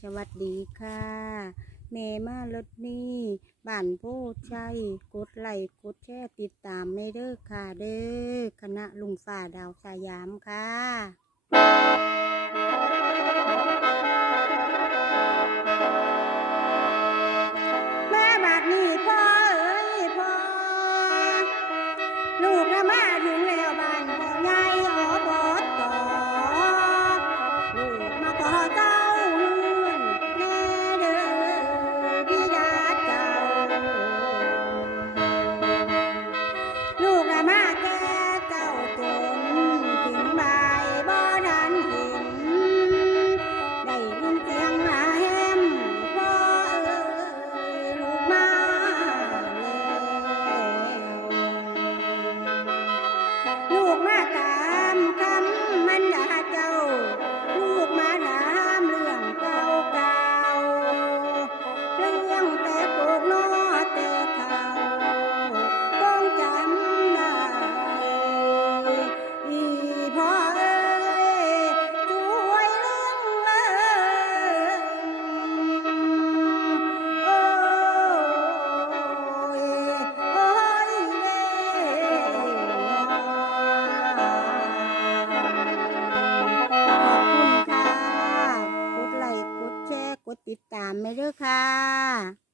สวัสดีค่ะแม่มาลดนี่บ้านผู้ใช้กดไลค์กดแชร์ติดตามในเด้อค่ะเด้อคณะลุงฝ่าดาวสยามค่ะแม่บัดนี้พ่อเอ้ยพ่อลูกนะมาอยู่ ติดตามไม่เด้อค่ะ